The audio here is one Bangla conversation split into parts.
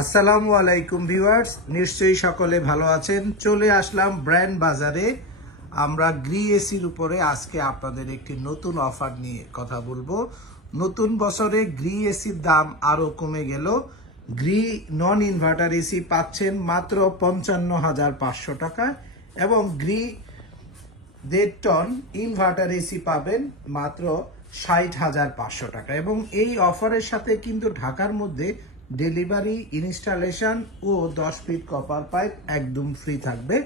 আসসালামু আলাইকুম ভিউয়ার্স, নিশ্চয়ই সকলে ভালো আছেন। চলে আসলাম ব্র্যান্ড বাজারে। আমরা গ্রি এসির উপরে আজকে আপনাদের একটি নতুন অফার নিয়ে কথা বলবো। নতুন বছরে গ্রি এসির দাম আরো কমে গেল। গ্রি নন ইনভার্টার এসি পাচ্ছেন মাত্র 55,500 টাকায় এবং গ্রি 1.5 টন ইনভার্টার এসি পাবেন মাত্র 60,500 টাকা। এবং এই অফারের সাথে কিন্তু ঢাকার মধ্যে ডেলিভারি, ইনস্টলেশন ও 10 ফিট কপার পাইপ একদম ফ্রি থাকবে।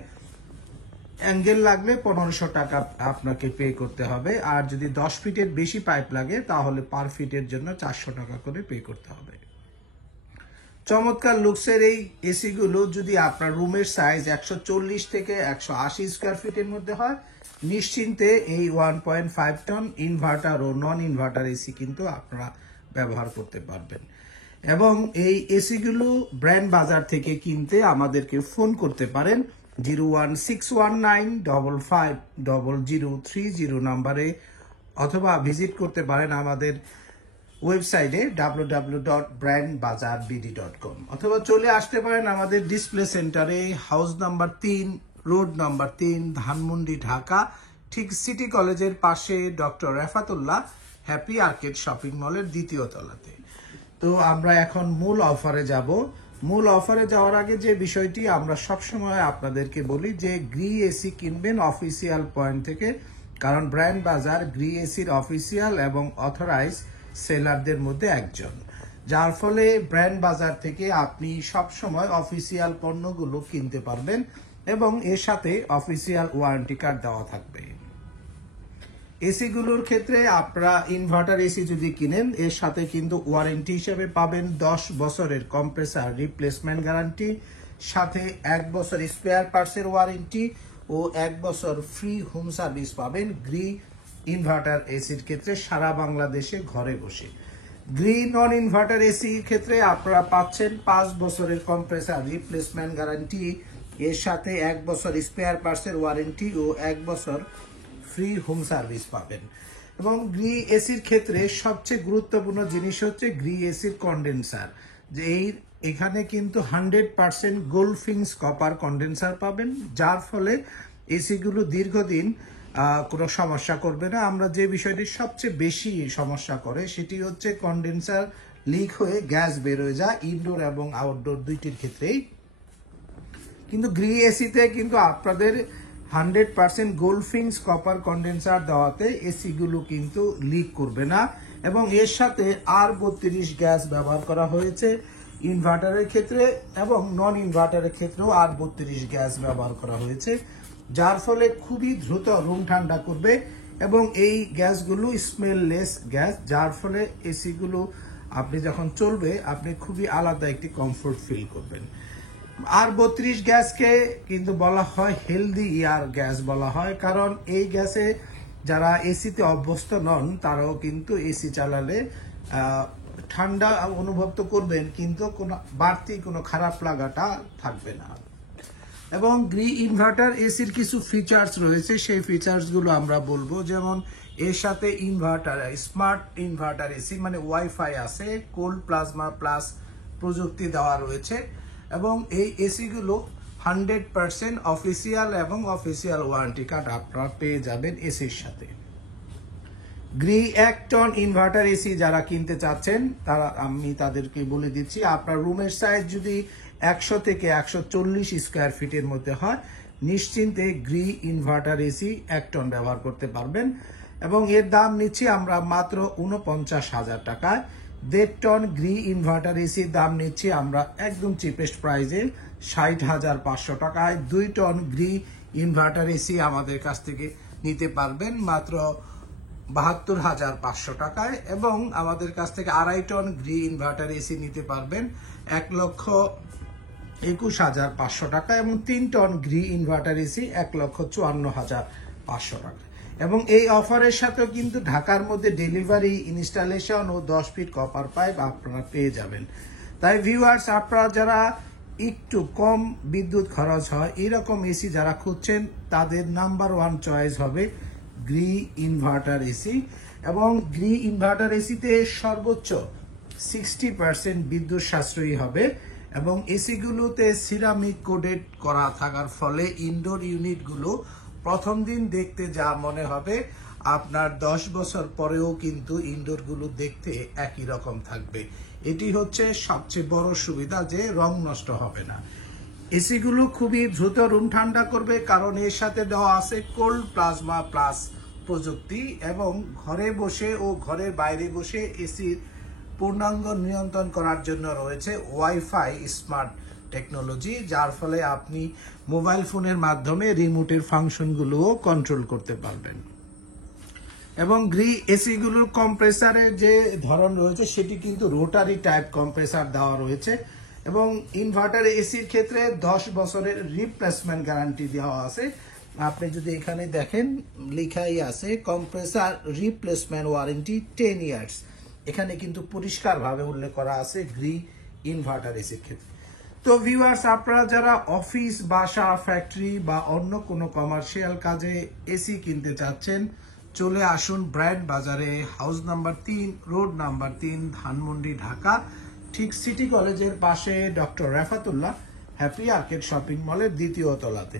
অ্যাঙ্গেল লাগলে 1500 টাকা আপনাকে পে করতে হবে, আর যদি 10 ফিটের বেশি পাইপ লাগে তাহলে পার ফিটের জন্য 400 টাকা করে পে করতে হবে। চমৎকার লুকসের এই এসিগুলো যদি আপনার রুমের সাইজ 140 থেকে 180 স্কোয়ার ফিটের মধ্যে হয়, নিশ্চিন্তে এই 1.5 টন ইনভার্টার ও নন ইনভার্টার এসি কিন্তু আপনারা ব্যবহার করতে পারবেন। এবং এই এসিগুলো ব্র্যান্ড বাজার থেকে কিনতে আমাদেরকে ফোন করতে পারেন 01619550030 নাম্বারে, অথবা ভিজিট করতে পারেন আমাদের ওয়েবসাইটে www.brandbazarbd.com, অথবা চলে আসতে পারেন আমাদের ডিসপ্লে সেন্টারে, house number 3, road number 3, Dhanmondi, Dhaka, ঠিক সিটি কলেজের পাশে doctor Refatullah happy arcade shopping মলের দ্বিতীয় তলাতে। তো আমরা এখন মূল অফারে যাব। মূল অফারে যাওয়ার আগে যে বিষয়টি আমরা সবসময় আপনাদেরকে বলি যে গ্রি এসি কিনবেন অফিসিয়াল পয়েন্ট থেকে, কারণ ব্র্যান্ড বাজার গ্রি এসির অফিসিয়াল এবং অথরাইজ সেলারদের মধ্যে একজন, যার ফলে ব্র্যান্ড বাজার থেকে আপনি সবসময় অফিসিয়াল পণ্যগুলো কিনতে পারবেন এবং এর সাথে অফিসিয়াল ওয়ারেন্টি কার্ড দেওয়া থাকবে। এসিগুলোর ক্ষেত্রে আপনারা ইনভার্টার এসি যদি কিনেন, এর সাথে কিন্তু ওয়ারেন্টি হিসেবে পাবেন 10 বছরের কম্প্রেসার রিপ্লেসমেন্ট গ্যারান্টি, সাথে 1 বছর স্পেয়ার পার্টসের ওয়ারেন্টি ও 1 বছর ফ্রি হোম সার্ভিস পাবেন গ্রি ইনভার্টার এসির ক্ষেত্রে সারা বাংলাদেশে ঘরে বসে। গ্রি নন ইনভার্টার এসির ক্ষেত্রে আপনারা পাচ্ছেন 5 বছরের কম্প্রেসার রিপ্লেসমেন্ট গ্যারান্টি, এর সাথে 1 বছর স্পেয়ার পার্টসের ওয়ারেন্টি ও 1 বছর ফ্রি হোম সার্ভিস পাবেন। এবং গ্রি এসির ক্ষেত্রে সবচেয়ে গুরুত্বপূর্ণ জিনিস হচ্ছে গ্রি এসির কন্ডেন্সার, যে এখানে কিন্তু 100% গোল্ডফিংস কপার কন্ডেন্সার পাবেন, যার ফলে এসিগুলো দীর্ঘদিন কোনো সমস্যা করবে না। আমরা যে বিষয়টি সবচেয়ে বেশি সমস্যা করে সেটি হচ্ছে কন্ডেন্সার লিক হয়ে গ্যাস বের হয়ে যায় ইনডোর এবং আউটডোর দুইটির ক্ষেত্রেই। কিন্তু গ্রি এসিতে কিন্তু আপনাদের 100% গোল্ডফিংস কপার কন্ডেন্সার দেওয়াতে এসিগুলো কিন্তু লিক করবে না। এবং এর সাথে R32 গ্যাস ব্যবহার করা হয়েছে ইনভার্টারের ক্ষেত্রে, এবং নন ইনভার্টারের ক্ষেত্রেও R32 গ্যাস ব্যবহার করা হয়েছে, যার ফলে খুবই দ্রুত রুম ঠান্ডা করবে। এবং এই গ্যাসগুলো স্মেললেস গ্যাস, যার ফলে এসিগুলো আপনি যখন চলবে আপনি খুবই আলাদা একটি কমফোর্ট ফিল করবেন। R32 গ্যাসকে কিন্তু বলা হয় হেলদি এয়ার গ্যাস বলা হয়, কারণ এই গ্যাসে যারা এসিতে অভ্যস্ত নন তারাও কিন্তু এসি চালালে ঠান্ডা অনুভব তো করবেন, কিন্তু কোনো বাড়তি কোনো খারাপ লাগাটা থাকবে না। এবং গ্রি ইনভার্টার এসির কিছু ফিচার্স রয়েছে, সেই ফিচার্সগুলো আমরা বলবো। যেমন এর সাথে ইনভার্টার, স্মার্ট ইনভার্টার এসি মানে ওয়াইফাই আছে, কোল্ড প্লাজমা প্লাস প্রযুক্তি দেওয়া রয়েছে, এবং এই এসিগুলো 100% অফিসিয়াল এবং অফিসিয়াল ওয়ারেন্টি কার্ড আপনারা পেয়ে যাবেন এসির সাথে। গ্রি 1 টন ইনভার্টার এসি যারা কিনতে চাচ্ছেন তারা, আমি তাদেরকে বলে দিচ্ছি, আপনার রুমের সাইজ যদি 100 থেকে 140 স্কোয়ার ফিটের মধ্যে হয়, নিশ্চিন্তে গ্রি ইনভার্টার এসি 1 টন ব্যবহার করতে পারবেন। এবং এর দাম নিচ্ছি আমরা মাত্র 49,000 টাকায়। 1.5 টন গ্রি ইনভার্টার এসির দাম নিচ্ছি আমরা একদম চিপেস্ট প্রাইসে 60,500 টাকায়। 2 টন গ্রি ইনভার্টার এসি আমাদের কাছ থেকে নিতে পারবেন মাত্র 72,500 টাকায়, এবং আমাদের কাছ থেকে 2.5 টন গ্রি ইনভার্টার এসি নিতে পারবেন 1,21,500 টাকা, এবং 3 টন গ্রি ইনভার্টার এসি 1,54,500 টাকা। এবং এই অফারের সাথেও কিন্তু ঢাকার মধ্যে ডেলিভারি, ইনস্টলেশন ও 10 ফিট কপার পাইপ আপনারা পেয়ে যাবেন। তাই ভিউয়ার্স, আপনারা যারা একটু কম বিদ্যুৎ খরচ হয় এরকম এসি যারা খুঁজছেন, তাদের নাম্বার 1 চয়েস হবে গ্রি ইনভার্টার এসি। এবং গ্রি ইনভার্টার এসিতে সর্বোচ্চ 60% বিদ্যুৎ সাশ্রয়ী হবে এবং এসি গুলোতে সিরামিক কোডেড করা থাকার ফলে ইনডোর ইউনিটগুলো প্রথম দিন দেখতে যা মনে হবে আপনার 10 বছর পরেও কিন্তু ইনডোর গুলো দেখতে একই রকম থাকবে। এটি হচ্ছে সবচেয়ে বড় সুবিধা যে রং নষ্ট হবে না। এসি গুলো খুবই দ্রুত রুম ঠান্ডা করবে, কারণ এর সাথে দেওয়া আছে কোল্ড প্লাজমা প্লাস প্রযুক্তি, এবং ঘরে বসে ও ঘরের বাইরে বসে এসির পূর্ণাঙ্গ নিয়ন্ত্রণ করার জন্য রয়েছে ওয়াইফাই স্মার্ট টেকনোলজি, যার ফলে আপনি মোবাইল ফোনের মাধ্যমে রিমোটের ফাংশনগুলোও কন্ট্রোল করতে পারবেন। এবং এসি গুলোর কম্প্রেসারের যে ধরন রয়েছে সেটি কিন্তু রোটারি টাইপ কম্প্রেসার দেওয়া রয়েছে, এবং ইনভার্টার এসির ক্ষেত্রে 10 বছরের রিপ্লেসমেন্ট গ্যারান্টি দেওয়া আছে। আপনি যদি এখানে দেখেন লেখাই আছে কম্প্রেসার রিপ্লেসমেন্ট ওয়ারেন্টি 10 ইয়ার্স, এখানে কিন্তু পরিষ্কারভাবে উল্লেখ করা আছে ইনভার্টার এসির ক্ষেত্রে। তো ভিউয়ার্স, আপনারা যারা অফিস, বাসা, ফ্যাক্টরি বা অন্য কোনো কমার্শিয়াল কাজে এসি কিনতে চাচ্ছেন, চলে আসুন ব্র্যান্ড বাজারে, house number 3, road number 3, Dhanmondi, Dhaka, ঠিক সিটি কলেজের পাশে doctor Rafatullah happy arcade shopping মলের 2য় তলাতে।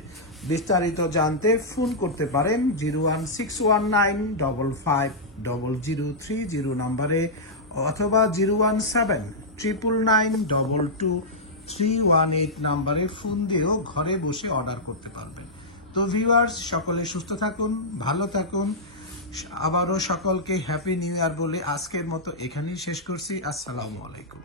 বিস্তারিত জানতে ফোন করতে পারেন 01619550030 নাম্বারে, অথবা 01799222318 নাম্বারে ফোন দিয়েও ঘরে বসে অর্ডার করতে পারবেন। তো ভিউয়ার্স, সকলে সুস্থ থাকুন, ভালো থাকুন। আবারও সকলকে হ্যাপি নিউ ইয়ার বলে আজকের মতো এখানেই শেষ করছি। আসসালামু আলাইকুম।